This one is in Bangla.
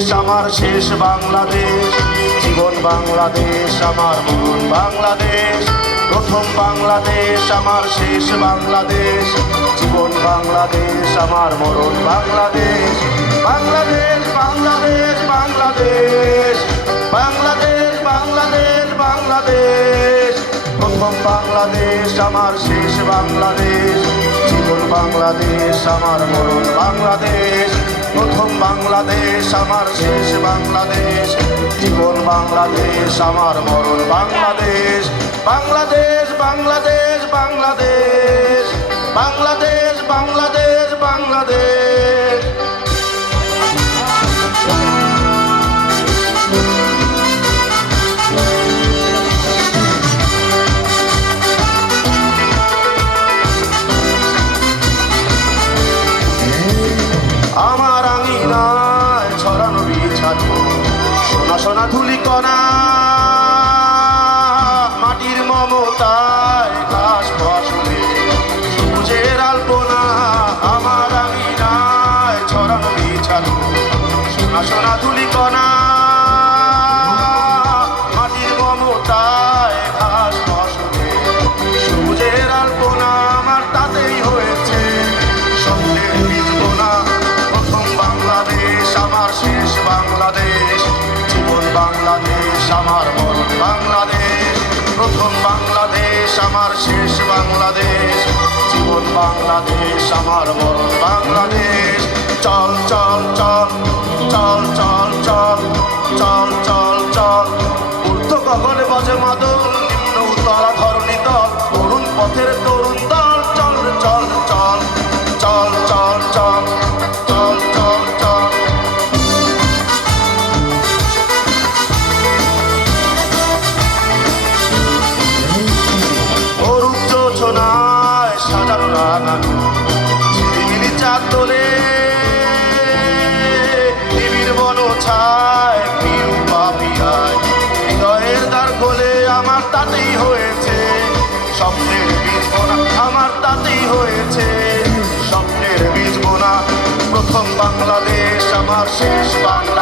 বাংলাদেশ আমার শেষ বাংলাদেশ, জীবন বাংলাদেশ আমার মরণ বাংলাদেশ। প্রথম বাংলাদেশ আমার শেষ বাংলাদেশ, জীবন বাংলাদেশ আমার মরণ বাংলাদেশ। বাংলাদেশ বাংলাদেশ বাংলাদেশ বাংলাদেশ বাংলাদেশ বাংলাদেশ। প্রথম বাংলাদেশ আমার শেষ বাংলাদেশ, জীবন বাংলাদেশ আমার মরণ বাংলাদেশ। প্রথম বাংলাদেশ আমার শেষ বাংলাদেশ, জীবন বাংলাদেশ আমার মরণ বাংলাদেশ। বাংলাদেশ বাংলাদেশ বাংলাদেশ বাংলাদেশ বাংলাদেশ বাংলাদেশ। আমার আঙিনায় ছড়ানো বিছানো সোনা সোনা ধুলিকণা, মাটির মমতায় ঘাস ফসলে সবুজের আলপনা। আমার আঙিনায় ছড়ানো বিছানো সোনা সোনা ধুলিকণা, মাটির মমতায় ঘাস ফসলে সবুজের আলপনা। আমার তাতেই হয়েছে স্বপ্নের বীজ বোনা। প্রথম বাংলাদেশ আমার শেষ বাংলাদেশ, জীবন বাংলাদেশ আমার মরণ বাংলাদেশ। প্রথম বাংলাদেশ আমার শেষ বাংলাদেশ, জীবন বাংলাদেশ আমার মরণ বাংলাদেশ। চল চল চল চল চল চল চল চল চল, ঊর্ধ্ব গগনে বাজে মাদল, নিম্ন উতলা ধরণী দল, তরুণ পথের তরুণ দল। চল রে চল চল চল চল চল চল চল চল। অরূপ যোছনায় সাজানো রাঙানো ঝিলিমিলি চাঁদ দোলে, নিবিড় বন ছায় পিউ পাপিয়ায় হৃদয়ের দ্বার খোলে। আমার তাতেই হয়েছে স্বপ্নের বীজ বোনা, আমার তাতেই হয়েছে স্বপ্নের বীজ বোনা। প্রথম বাংলাদেশ আমার শেষ বাংলা